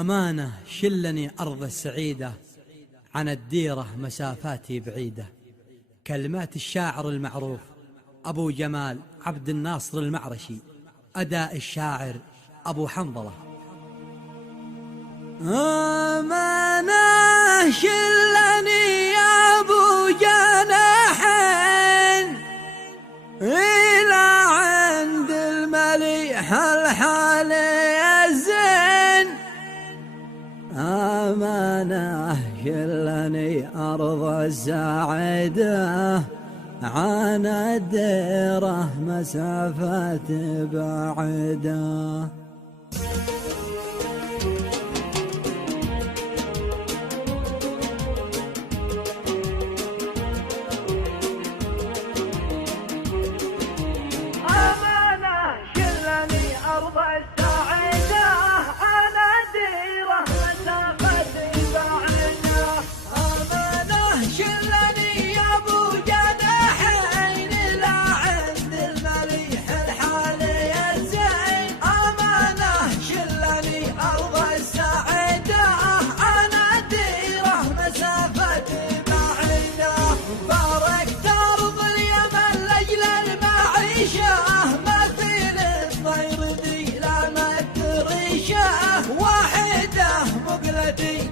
أمانة شلني أرض السعيدة، عن الديرة مسافاتي بعيدة. كلمات الشاعر المعروف أبو جمال عبد الناصر المعرشي، أداء الشاعر أبو حنظلة. أمانة شلني يا أبو جناحين إلى عند المليح الحالي الزين. أمانة شلني أرض السعيدة، عن الديرة مسافات بعيدة.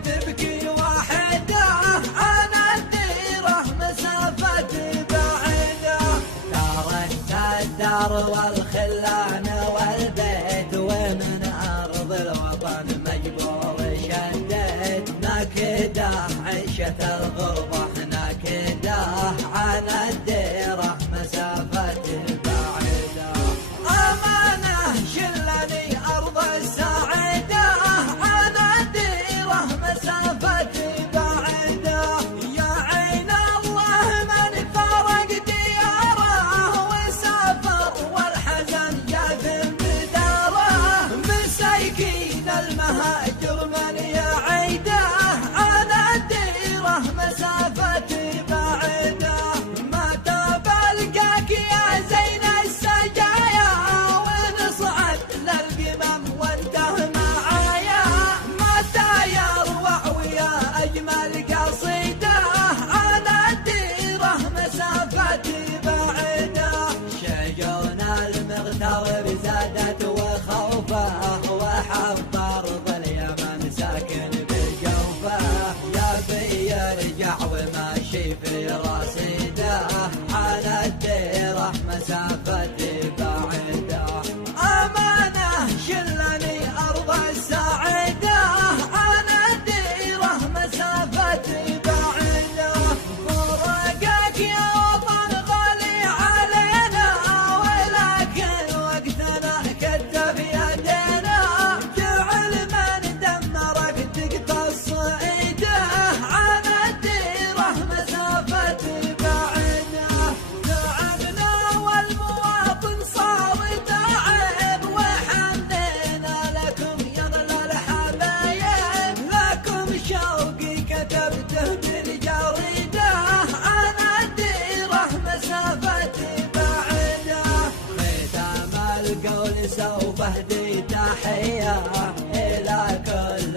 تبكي واحدة أنا الديرة مسافة بعيدة. تركت الدار والخلان والبيت، ومن أرض الوطن مجبور شديت. ناكدة عيشة الغربة ناكدة، عن الديرة مسافة بعيدة. أمانة شلني أرض السعيدة، مسافة بعيدة. يا عين الله من فرق دياره وسافر والحزن جاثم بداره. مساكين المهاجر من يعيده، عن الديرة مسافة بعيدة. ما تبلقاك يا زين السجايا، ونصعد للقمم وانته معايا. ما تاير أجمل قصيدة، عن الديرة مسافة بعيدة. شجون المغترب زادت وخوفه، وحضر باليمن ساكن بجوفه. يا بي يرجع وماشي في رصيده، عن الديرة مسافة بعيدة. أمانة شلني أرض السعيدة، عن الديرة مسافة بعيدة. فرقك يا وطن غالي علينا، ولكن وقتنا كتف يدينا. جعل من دمرك تقتص ايده، عن الديرة مسافة بعيدة. تعبنا والمواطن صار تعب، وحمدنا لكم يا ظل الحبايب. لكم شوقي كتبته بالجريدة، عن الديرة مسافة بعيدة. ختام القول سوف اهدي تحية إلى كل